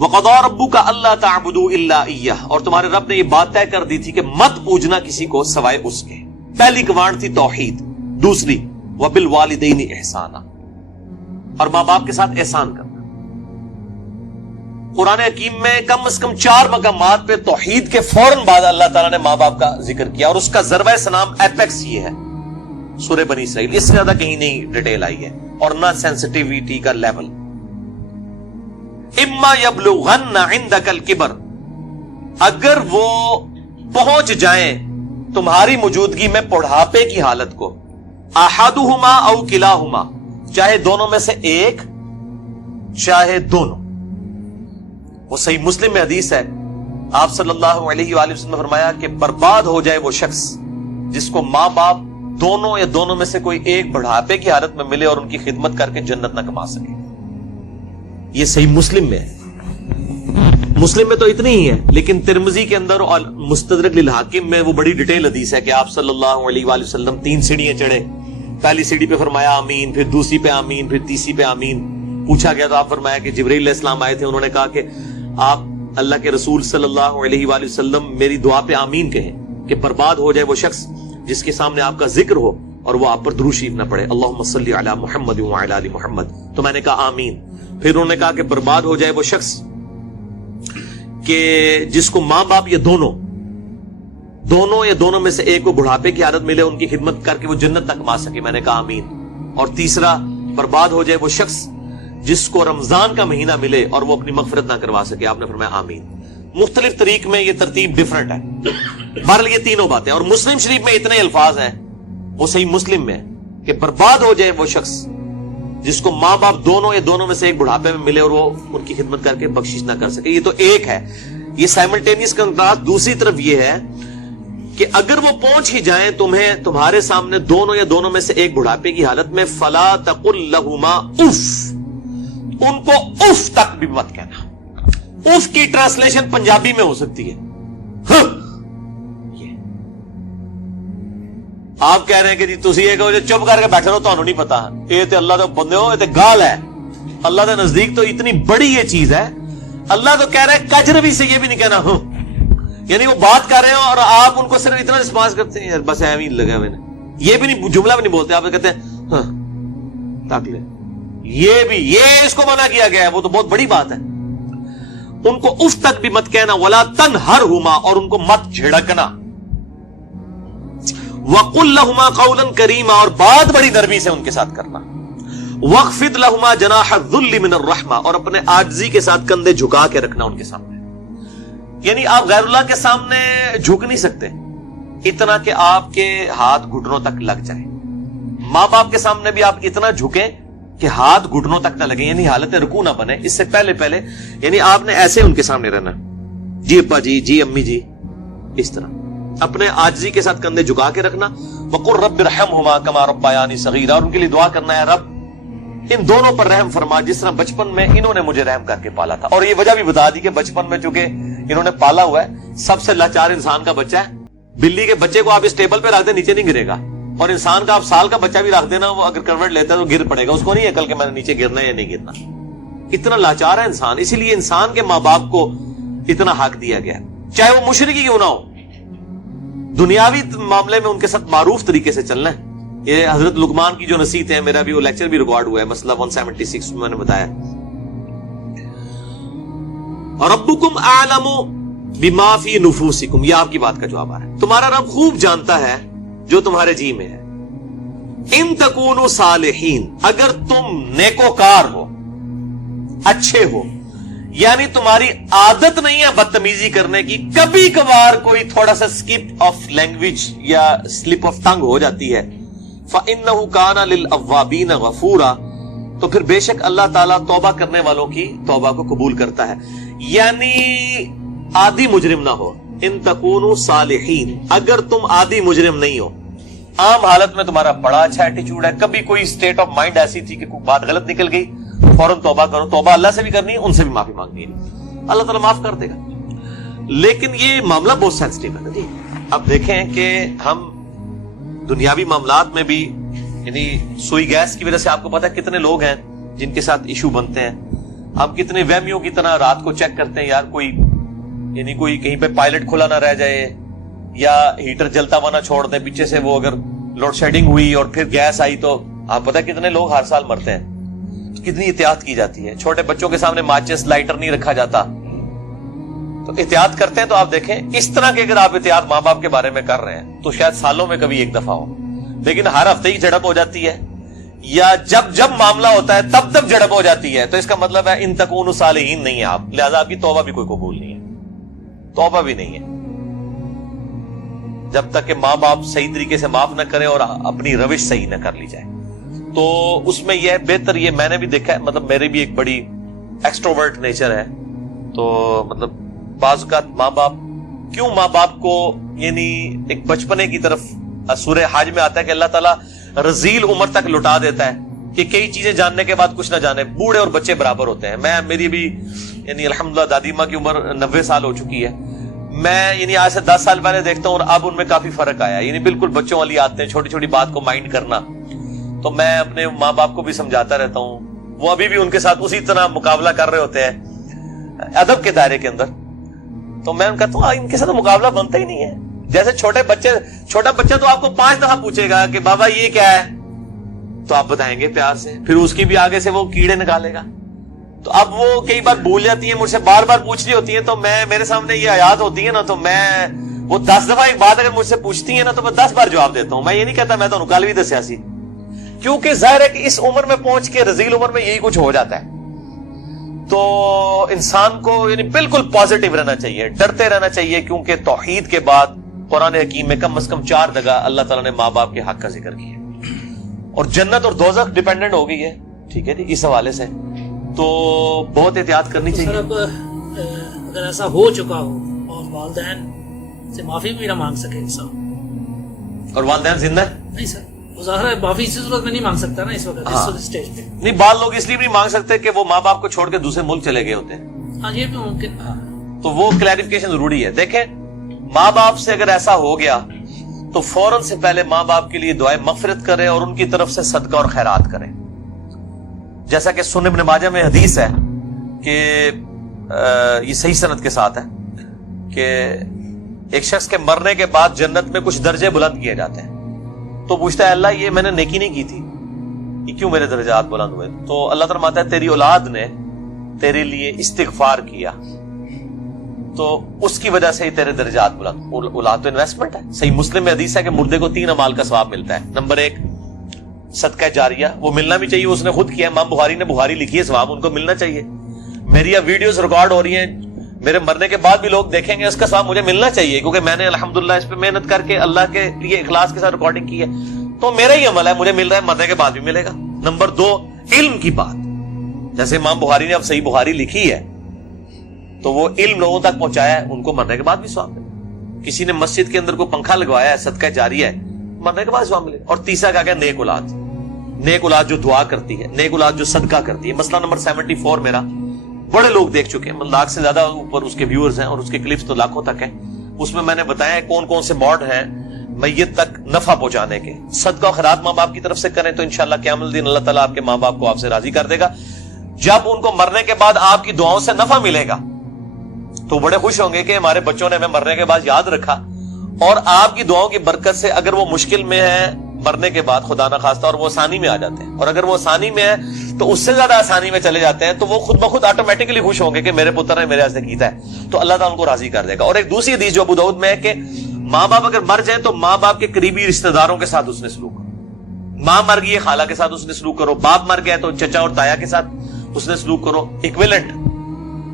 وَقَضَىٰ رَبُّكَ أَلَّا تَعْبُدُوا إِلَّا إِيَّهُ، اور تمہارے رب نے یہ بات طے کر دی تھی کہ مت پوجنا کسی کو سوائے اس کے. پہلی کمانڈ تھی توحید. دوسری وَبِالْوَالِدَيْنِ إِحْسَانًا، اور ماں باپ کے ساتھ احسان کرنا. قرآن حکیم میں کم از کم 4 مقامات پہ توحید کے فوراً بعد اللہ تعالیٰ نے ماں باپ کا ذکر کیا، اور اس کا ذروہ سنام ایپیکس یہ ہے سورہ بنی اسرائیل. اس سے زیادہ کہیں نہیں ڈیٹیل آئی ہے، اور نہ سینسٹیویٹی کا لیول. اما یبلغن عندک الکبر، اگر وہ پہنچ جائیں تمہاری موجودگی میں بڑھاپے کی حالت کو، احدہما او کلاہما، چاہے دونوں میں سے ایک چاہے دونوں. وہ صحیح مسلم میں حدیث ہے، آپ صلی اللہ علیہ وآلہ وسلم نے فرمایا کہ برباد ہو جائے وہ شخص جس کو ماں باپ دونوں یا دونوں میں سے کوئی ایک بڑھاپے کی حالت میں ملے اور ان کی خدمت کر کے جنت نہ کما سکے. یہ صحیح مسلم میں ہے. مسلم میں تو اتنی ہی ہے، لیکن ترمذی کے اندر اور مستدرک للحاکم میں وہ بڑی ڈیٹیل حدیث ہے کہ آپ صلی اللہ علیہ وآلہ وسلم 3 سیڑھیاں چڑھے. پہلی سیڑھی پہ فرمایا آمین، پھر دوسری پہ آمین، پھر تیسری پہ آمین. پوچھا گیا تو آپ فرمایا کہ جبرائیل علیہ السلام آئے تھے، انہوں نے کہا کہ آپ اللہ کے رسول صلی اللہ علیہ وآلہ وسلم میری دعا پہ آمین کہیں کہ برباد ہو جائے وہ شخص جس کے سامنے آپ کا ذکر ہو اور وہ آپ پر درود شریف نہ پڑھے، اللہم صلی علی محمد وعلی آل محمد. تو میں نے کہا آمین. پھر انہوں نے کہا کہ برباد ہو جائے وہ شخص کہ جس کو ماں باپ یا دونوں یا دونوں میں سے ایک کو بڑھاپے کی عادت ملے، ان کی خدمت کر کے وہ جنت تک کما سکے. میں نے کہا آمین. اور تیسرا، برباد ہو جائے وہ شخص جس کو رمضان کا مہینہ ملے اور وہ اپنی مغفرت نہ کروا سکے. آپ نے فرمایا آمین. مختلف طریق میں یہ ترتیب ڈیفرنٹ ہے. بہرحال یہ تینوں باتیں. اور مسلم شریف میں اتنے الفاظ ہیں، وہ صحیح مسلم میں کہ برباد ہو جائے وہ شخص جس کو ماں باپ دونوں یا دونوں میں سے ایک بڑھاپے میں ملے اور وہ ان کی خدمت کر کے بخشش نہ کر سکے. یہ تو ایک ہے، یہ سائملٹینیس کنٹراسٹ. دوسری طرف یہ ہے کہ اگر وہ پہنچ ہی جائیں تمہارے سامنے دونوں یا دونوں میں سے ایک بڑھاپے کی حالت میں، فلا تقل لہما اف، ان کو اف تک بھی مت کہنا. اف کی ٹرانسلیشن پنجابی میں ہو سکتی ہے آپ کہہ رہے ہیں کہ جی تسی یہ کہو چپ کر کے بیٹھے رہو، تانوں نہیں پتا. یہ تے اللہ دے بندے ہو، یہ تے گال ہے. اللہ دے نزدیک تو اتنی بڑی یہ چیز ہے. اللہ تو کہہ رہا ہے کجربی سے یہ بھی نہیں کہنا یعنی وہ بات کر رہے ہیں اور آپ ان کو صرف اتنا رسپانس کرتے ہیں بس ایویں ہی لگا ہوئے. یہ بھی نہیں، جملہ بھی نہیں بولتے. آپ کہتے ہیں ہاں تاک لے، یہ اس کو منع کیا گیا ہے. وہ تو بہت بڑی بات ہے. ان کو اف تک بھی مت کہنا. ولا تنہرہما، اور ان کو مت جھڑکنا. وَقُلْ لَهُمَا قَوْلًا كَرِيمًا، اور بات بڑی نرمی سے ان کے ساتھ کرنا. وَاخْفِضْ لَهُمَا جَنَاحَ الذُّلِّ مِنَ الرَّحْمَةِ، اور اپنے عاجزی کے ساتھ کندھے جھکا کے رکھنا ان کے سامنے. یعنی آپ غیر اللہ کے سامنے جھک نہیں سکتے اتنا کہ آپ کے ہاتھ گھٹنوں تک لگ جائیں. ماں باپ کے سامنے بھی آپ اتنا جھکیں کہ ہاتھ گھٹنوں تک نہ لگیں، یعنی حالت رکوع نہ بنے. اس سے پہلے یعنی آپ نے ایسے ان کے سامنے رہنا، جی ابا جی، جی امی جی، اس طرح اپنے عاجزی کے ساتھ کندھے جھکا کے رکھنا. وَقُلْ رَبِّ ارْحَمْهُمَا كَمَا رَبَّيَانِي صَغِيرًا، اور ان کے لیے دعا کرنا ہے رب ان دونوں پر رحم فرما جس طرح بچپن میں انہوں نے مجھے رحم کر کے پالا تھا. اور یہ وجہ بھی بتا دی کہ بچپن میں چونکہ انہوں نے پالا ہوا ہے، سب سے لاچار انسان کا بچہ ہے. بلی کے بچے کو آپ اس ٹیبل پہ رکھ دیں نیچے نہیں گرے گا، اور انسان کا آپ سال کا بچہ بھی رکھ دینا، وہ اگر کروٹ لیتا ہے تو گر پڑے گا. اس کو نہیں عقل کہ میں نے نیچے گرنا ہے یا نہیں گرنا. اتنا لاچار ہے انسان. اسی لیے انسان کے ماں باپ کو اتنا حق دیا گیا، چاہے وہ مشرک ہی کیوں نہ ہو. دنیاوی معاملے میں ان کے ساتھ معروف طریقے سے چلنا ہے. یہ حضرت لقمان کی جو نصیحت ہے، میرا بھی وہ لیکچر بھی ریکارڈ ہوا ہے، مسئلہ 176 میں نے بتایا. ربکم اعلم بما فی نفوسکم، یہ آپ کی بات کا جواب آ رہا ہے. تمہارا رب خوب جانتا ہے جو تمہارے جی میں ہے. ان تکونوا صالحین، اگر تم نیکوکار ہو، اچھے ہو، یعنی تمہاری عادت نہیں ہے بدتمیزی کرنے کی، کبھی کبھار کوئی تھوڑا سا سکپ آف لینگویج یا سلپ آف ٹنگ ہو جاتی ہے، فَإِنَّهُ كَانَ لِلْأَوَّابِينَ غَفُورًا، تو پھر بے شک اللہ تعالیٰ توبہ کرنے والوں کی توبہ کو قبول کرتا ہے. یعنی عادی مجرم نہ ہو. ان تکونوا صالحین، اگر تم عادی مجرم نہیں ہو، عام حالت میں تمہارا بڑا اچھا ایٹیچیوڈ ہے، کبھی کوئی اسٹیٹ آف مائنڈ ایسی تھی کہ کوئی بات غلط نکل گئی، فوراً توبہ کرو. توبہ اللہ سے بھی کرنی ہے، ان سے بھی معافی مانگنی ہے، اللہ تعالیٰ معاف کر دے گا. لیکن یہ معاملہ بہت سینسٹیو ہے جی. اب دیکھیں کہ ہم دنیاوی معاملات میں بھی، یعنی سوئی گیس کی وجہ سے آپ کو پتا ہے کتنے لوگ ہیں جن کے ساتھ ایشو بنتے ہیں. ہم کتنے وہمیوں کی طرح رات کو چیک کرتے ہیں یار کوئی یعنی کوئی کہیں پہ پائلٹ کھلا نہ رہ جائے یا ہیٹر جلتا ہوا نہ چھوڑ دیں پیچھے سے، وہ اگر لوڈ شیڈنگ ہوئی اور پھر گیس آئی تو آپ پتہ کتنے لوگ ہر سال مرتے ہیں. کتنی احتیاط کی جاتی ہے. چھوٹے بچوں کے سامنے ماچس لائٹر نہیں رکھا جاتا، تو احتیاط کرتے ہیں. تو آپ دیکھیں اس طرح کے اگر آپ احتیاط ماں باپ کے بارے میں کر رہے ہیں تو شاید سالوں میں کبھی ایک دفعہ ہو، لیکن ہر ہفتے ہی جھڑپ ہو جاتی ہے یا جب معاملہ ہوتا ہے تب جھڑپ ہو جاتی ہے، تو اس کا مطلب ہے ان تکونوا صالحین نہیں ہے آپ، لہذا آپ کی توبہ بھی کوئی قبول نہیں ہے، توبہ بھی نہیں ہے جب تک کہ ماں باپ صحیح طریقے سے معاف نہ کریں اور اپنی روش صحیح نہ کر لی جائے. تو اس میں یہ بہتر، یہ میں نے بھی دیکھا ہے، مطلب میری بھی ایک بڑی ایکسٹروورٹ نیچر ہے، تو مطلب بعض اوقات ماں باپ کو یعنی ایک بچپنے کی طرف سورہ حج میں آتا ہے کہ اللہ تعالیٰ رذیل عمر تک لٹا دیتا ہے کہ کئی چیزیں جاننے کے بعد کچھ نہ جانے. بوڑھے اور بچے برابر ہوتے ہیں. میری بھی یعنی الحمدللہ دادی ماں کی عمر 90 سال ہو چکی ہے. میں یعنی آج سے 10 سال پہلے دیکھتا ہوں اور اب ان میں کافی فرق آیا، یعنی بالکل بچوں والی آتے ہیں، چھوٹی چھوٹی بات کو مائنڈ کرنا. تو میں اپنے ماں باپ کو بھی سمجھاتا رہتا ہوں، وہ ابھی بھی ان کے ساتھ اسی طرح مقابلہ کر رہے ہوتے ہیں ادب کے دائرے کے اندر. تو میں کہتا ہوں ان کے ساتھ مقابلہ بنتا ہی نہیں ہے. جیسے چھوٹا بچہ تو آپ کو 5 دفعہ پوچھے گا کہ بابا یہ کیا ہے، تو آپ بتائیں گے پیار سے، پھر اس کی بھی آگے سے وہ کیڑے نکالے گا. تو اب وہ کئی بار بھول جاتی ہیں، مجھ سے بار بار پوچھ رہی ہوتی ہیں، تو میرے سامنے یہ آیات ہوتی ہے نا، تو وہ 10 دفعہ ایک بات اگر مجھ سے پوچھتی ہیں نا تو میں 10 بار جواب دیتا ہوں. میں یہ نہیں کہتا میں تو کل بھی دسیا سی، کیونکہ ظاہر ہے کہ اس عمر میں پہنچ کے رذیل عمر میں یہی کچھ ہو جاتا ہے. تو انسان کو یعنی بالکل پازیٹیو رہنا چاہیے، ڈرتے رہنا چاہیے، کیونکہ توحید کے بعد قرآن حکیم میں کم از کم 4 جگہ اللہ تعالیٰ نے ماں باپ کے حق کا ذکر کیا ہے، اور جنت اور دوزخ ڈیپینڈنٹ ہو گئی ہے. ٹھیک ہے جی، اس حوالے سے تو بہت احتیاط کرنی چاہیے. سر اب اگر ایسا ہو چکا ہو اور والدین سے معافی بھی نہ مانگ سکے انسان، اور والدین زندہ ہے نہیں سر، وہ ظاہر ہے معافی اسی صورت میں نہیں مانگ سکتا نا اس وقت اس اسٹیج پہ. نہیں، بعض لوگ اس لیے بھی نہیں مانگ سکتے کہ وہ ماں باپ کو چھوڑ کے دوسرے ملک چلے گئے ہوتے ہیں. ہاں یہ بھی ممکن. تو وہ کلیریفیکیشن ضروری ہے. دیکھیں ماں باپ سے اگر ایسا ہو گیا تو فوراً سے پہلے ماں باپ کے لیے دعائیں مغفرت کریں اور ان کی طرف سے صدقہ اور خیرات کریں. جیسا کہ سنن ابن ماجہ میں حدیث ہے کہ یہ صحیح سند کے ساتھ ہے کہ ایک شخص کے مرنے کے بعد جنت میں کچھ درجے بلند کیے جاتے ہیں. تو پوچھتا ہے اللہ یہ میں نے نیکی نہیں کی تھی، یہ کیوں میرے درجات بلند ہوئے؟ تو اللہ تعالیٰ فرماتا ہے تیری اولاد نے تیرے لیے استغفار کیا تو اس کی وجہ سے ہی تیرے درجات بلند. اولاد تو انویسٹمنٹ ہے. صحیح مسلم میں حدیث ہے کہ مردے کو 3 اعمال کا ثواب ملتا ہے. نمبر 1 صدقہ جاریہ، وہ ملنا بھی چاہیے، اس نے خود کیا. امام بخاری نے بخاری لکھی ہے، ثواب ان کو ملنا چاہیے. میری اب ویڈیوز ریکارڈ ہو رہی ہیں، میرے مرنے کے بعد بھی لوگ دیکھیں گے، اس کا ثواب مجھے ملنا چاہیے کیونکہ میں نے الحمدللہ اس پہ محنت کر کے اللہ کے لیے اخلاص کے ساتھ ریکارڈنگ کی ہے. تو میرا ہی عمل ہے، مجھے مل رہا ہے، مرنے کے بعد بھی ملے گا. نمبر 2 علم کی بات، جیسے امام بخاری نے اب صحیح بخاری لکھی ہے تو وہ علم لوگوں تک پہنچایا ہے، ان کو مرنے کے بعد بھی ثواب ملے. کسی نے مسجد کے اندر کوئی پنکھا لگوایا ہے، صدقہ جاریہ ہے، مرنے کے بعد ثواب ملے. اور تیسرا کیا کہ نیک اولاد، نیک اولاد جو دعا کرتی ہے، نیک اولاد جو صدقہ کرتی ہے. مسئلہ نمبر 74 میرا بڑے لوگ دیکھ چکے ہیں، لاکھ سے زیادہ اوپر اس کے ویورز ہیں اور اس کے کلپس تو لاکھوں تک ہیں. اس میں نے بتایا ہے کون کون سے موڈ ہیں میت تک نفع پہنچانے کے. صدقہ و خیرات ماں باپ کی طرف سے کریں تو انشاءاللہ قیامت الدین اللہ تعالیٰ آپ کے ماں باپ کو آپ سے راضی کر دے گا. جب ان کو مرنے کے بعد آپ کی دعاؤں سے نفع ملے گا تو بڑے خوش ہوں گے کہ ہمارے بچوں نے ہمیں مرنے کے بعد یاد رکھا. اور آپ کی دعاؤں کی برکت سے اگر وہ مشکل میں ہے مرنے کے بعد خدا نہ خواستہ اور وہ آسانی میں آ جاتے ہیں، اور اگر وہ آسانی میں ہے تو اس سے زیادہ آسانی میں چلے جاتے ہیں، تو وہ خود بخود آٹومیٹکلی خوش ہوں گے کہ میرے پتر نے میرے واسطے کیتا ہے، تو اللہ تعالیٰ ان کو راضی کر دے گا. اور ایک دوسری حدیث جو ابو داؤد میں ہے کہ ماں باپ اگر مر جائیں تو ماں باپ کے قریبی رشتہ داروں کے ساتھ اس نے سلوک کرو. ماں مر گئی ہے خالہ کے ساتھ اس نے سلوک کرو، باپ مر گیا تو چچا اور تایا کے ساتھ اس نے سلوک کرو. ایکویلنٹ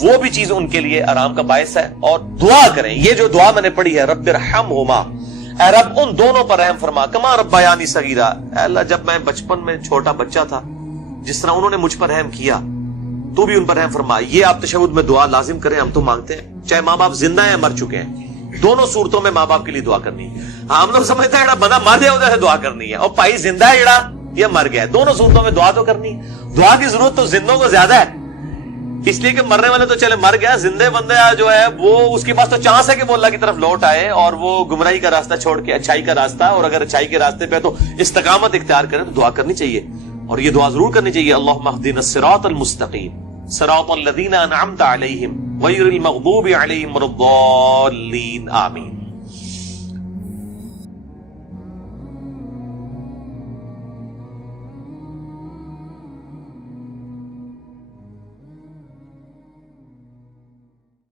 وہ بھی چیز ان کے لیے آرام کا باعث ہے. اور دعا کریں، یہ جو دعا میں نے پڑھی ہے رب ارحمہما، اے رب ان دونوں پر رحم فرما، کما ربیانی صغیرا، اے اللہ جب میں بچپن میں چھوٹا بچہ تھا جس طرح انہوں نے مجھ پر رحم کیا تو بھی ان پر رحم فرما. یہ آپ تشہد میں دعا لازم کریں، ہم تو مانگتے ہیں چاہے ماں باپ زندہ ہیں مر چکے ہیں، دونوں صورتوں میں ماں باپ کے لیے دعا کرنی ہے. ہم لوگ سمجھتے ہیں بندہ مر گیا ادھر سے دعا کرنی ہے، اور بھائی زندہ ہے جڑا یہ مر گیا ہے، دونوں صورتوں میں دعا تو کرنی ہے. دعا کی ضرورت تو زندوں کو زیادہ ہے، اس لیے کہ مرنے والے تو چلے مر گیا، زندے بندہ جو ہے وہ اس کے پاس تو چانس ہے کہ وہ اللہ کی طرف لوٹ آئے اور وہ گمراہی کا راستہ چھوڑ کے اچھائی کا راستہ، اور اگر اچھائی کے راستے پہ تو استقامت اختیار کرے تو دعا کرنی چاہیے. اور یہ دعا ضرور کرنی چاہیے، اللہم اہدنا الصراط المستقیم، صراط الذین انعمت علیہم غیر المغضوب علیہم ولا الضالین آمین.